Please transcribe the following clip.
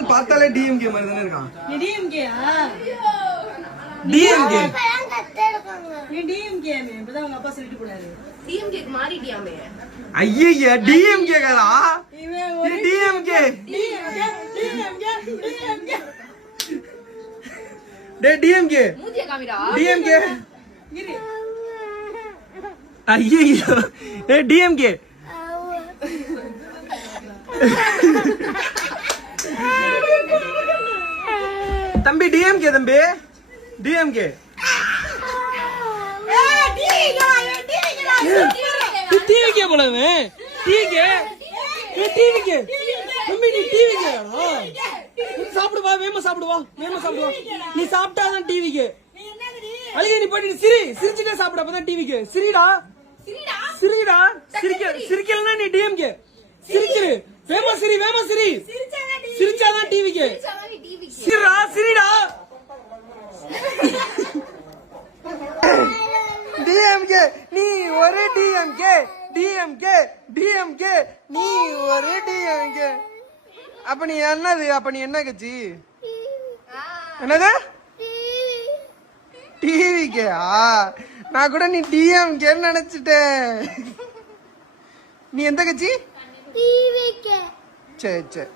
ஆள் பார்த்தாலே டிஎம்கே மாதிரி தானே இருக்கான். நீ டிஎம்கேயா? டிஎம்கே நீ டிஎம்கே இப்பதான் உங்க அப்பா சொல்லிட்டு போறாரு. டிஎம்கேக்கு மாறிட்டியாமே. ஐயா டிஎம்கே கடா. இவன் டிஎம்கே டிஎம்கே டே டிஎம்கே மூஞ்சிய காமிடா. டிஎம்கே இரு. ஐயோ டே டிஎம்கே தம்பி டிஎம்கே தம்பி டிஎம்கே டிவிக்கே போலவே டிவிக்கே டிவிக்கே தம்பி நீ டிவிக்கே சாப்பிடுவா வேமா சாப்பிடுவா நீ சாப்பிட்டாதான் டிவிக்கு அழுகை நீ போயிட்டு சிரிச்சுட்டே சாப்பிட அப்பதான் டிவிக்கு சிரிடா சிரிக்கலன்னா நீ டிஎம்கே சிரிச்சிரு வேமா சிரி சிரிச்சாதான் டிவிக்கு சிரிடா டிஎம்கே நீ ஒரு டிஎம்கே நீ ஒரு டிஎம்கே அப்ப நீ என்ன கட்சி என்னது டிவிக்கே நான் கூட நீ டிஎம்கேன்னு நினைச்சிட்டேன். நீ எந்த கட்சி? சரி